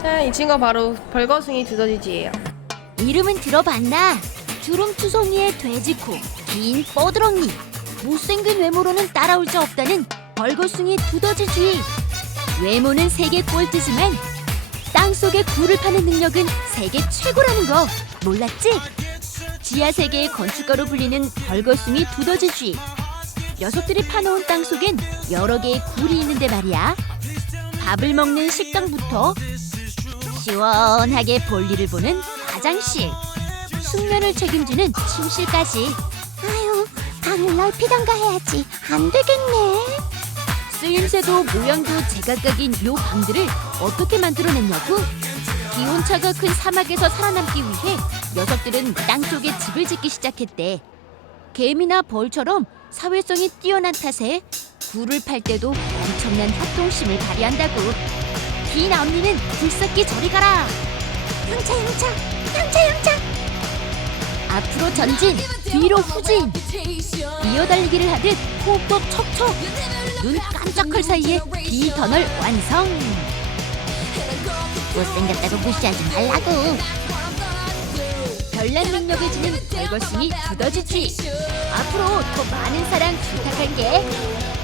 자, 이 친구가 바로 벌거숭이 두더지지예요. 이름은 들어봤나? 주름투성이의 돼지코, 긴 뻐드렁니, 못생긴 외모로는 따라올 자 없다는 벌거숭이 두더지쥐. 외모는 세계 꼴찌지만 땅속에 굴을 파는 능력은 세계 최고라는 거 몰랐지? 지하 세계의 건축가로 불리는 벌거숭이 두더지쥐. 녀석들이 파놓은 땅 속엔 여러 개의 굴이 있는데 말이야. 밥을 먹는 식당부터 시원하게 볼일을 보는 화장실, 숙면을 책임지는 침실까지. 아유, 방을 넓히던가 해야지. 안 되겠네. 쓰임새도 모양도 제각각인 요 방들을 어떻게 만들어냈냐고? 기온차가 큰 사막에서 살아남기 위해 녀석들은 땅 속에 집을 짓기 시작했대. 개미나 벌처럼 사회성이 뛰어난 탓에 굴을 팔 때도 엄청난 협동심을 발휘한다고. 긴 앞니는 굴삭기 저리 가라. 형차 형차 형차 형차. 앞으로 전진, 뒤로 후진. 이어달리기를 하듯 호흡법 척척. 눈 깜짝할 사이에 비터널 완성. 못생겼다고 무시하지 말라고. 별난 능력을 지닌 벌거숭이 두더지쥐. 앞으로 더 많은 사랑 부탁할게.